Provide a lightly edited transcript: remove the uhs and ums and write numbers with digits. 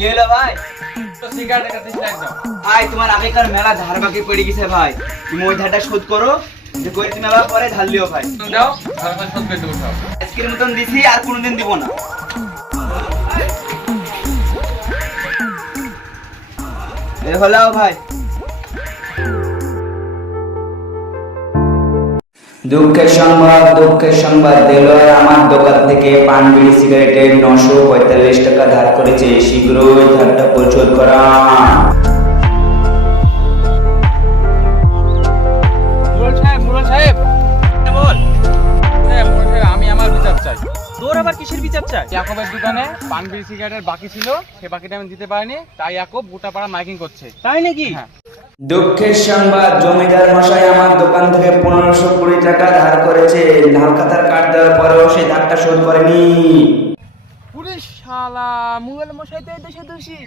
কি হলো ভাই? তো সিগারেটের কাছে লাগ দাও। ভাই তোমার আগেকার মেলা ধার বাকি পড়ে গেছে ভাই, তুমি ওই ধারটা শোধ করো, যে কই তুমি আবার পরে ধার লিও ভাই। দাও, তারপর শোধ করে দেবো সব। আজকের মতন দিছি, আর কোনোদিন দিব না। এ হলো ভাই। দুঃখের সংবাদ দেলোয়ার আমার দোকান থেকে পান বিড়ি সিগারেটের 945 টাকা ধার করেছে, শীঘ্রই ধারটা পরিশোধ করা। মুরল সাহেব বল। হ্যাঁ মুরল সাহেব, আমি আমার বিচার চাই। তোর আবার কিসের বিচার চাই? ইয়াকবের দোকানে পান বিড়ি সিগারেটের বাকি ছিল, সে বাকিটা আমি দিতে পারিনি, তাই ইয়াকব গোটাপাড়া মাইকিং করছে। তাই নাকি? হ্যাঁ। দুঃখের সংবাদ, জমিদার মশাই আমার দোকান থেকে 1520 টাকা ধার করেছে। ধার খাতার কার্ড দেওয়ার পরেও সে ধারটা শোধ করেনি। পুরে শালা মুঘল মশাই তো এই দেশে দোষী।